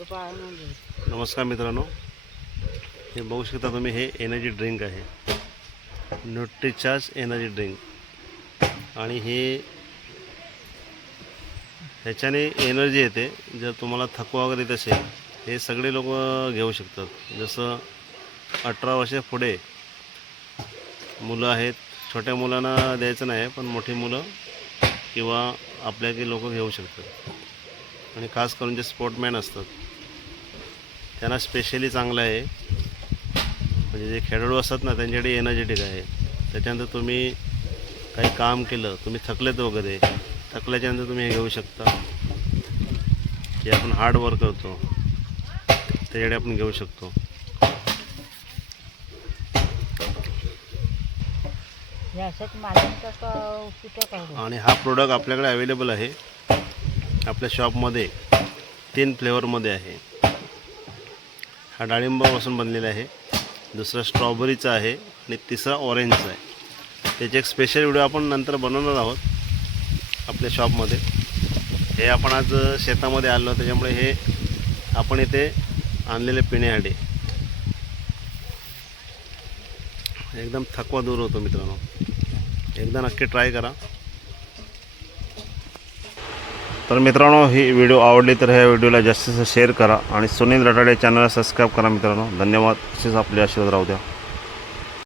नमस्कार मित्रांनो, हे बघू शकता तुम्ही, हे एनर्जी ड्रिंक आहे, न्यूट्रीचार्ज एनर्जी ड्रिंक. आणि ह्याच्याने एनर्जी येते. जर तुम्हाला थकवा वगैरे येत असेल, हे सगळे लोक घेऊ शकतात. जसं 18 वर्षा पुढे मुलं आहेत, छोट्या मुलांना द्यायचं नाही, पण मोठी मुलं किंवा आपल्याकडे लोक घेऊ शकतात. आणि खास करून जे स्पोर्टमॅन असतात त्यांना स्पेशली चांगलं आहे. म्हणजे जे खेळाडू असतात ना, त्यांच्याकडे एनर्जेटिक आहे. त्याच्यानंतर तुम्ही काही काम केलं, तुम्ही थकलेत वगैरे, थकल्याच्यानंतर तुम्ही हे घेऊ शकता. जे आपण हार्ड वर्क करतो त्याच्याकडे आपण घेऊ शकतो. आणि हा प्रोडक्ट आपल्याकडे अवेलेबल आहे आपल्या शॉपमध्ये. 3 फ्लेवरमध्ये आहे. हा डाळिंबापासून बनलेला आहे, दुसरा स्ट्रॉबेरीचा आहे आणि तिसरा ऑरेंजचा आहे. त्याचे एक स्पेशल व्हिडिओ आपण नंतर बनवणार आहोत आपल्या शॉपमध्ये. हे आपण आज शेतामध्ये आलो, त्याच्यामुळे हे आपण इथे आणलेले पिण्यासाठी. एकदम थकवा दूर होतो मित्रांनो, एकदा नक्की ट्राय करा. तर मित्रांनो, ही व्हिडिओ आवडली तर ह्या व्हिडिओला जास्तीत जास्त शेअर करा आणि सुनील रटाडे चॅनलला सबस्क्राईब करा मित्रांनो. धन्यवाद. असेच आपले आशीर्वाद राहू द्या.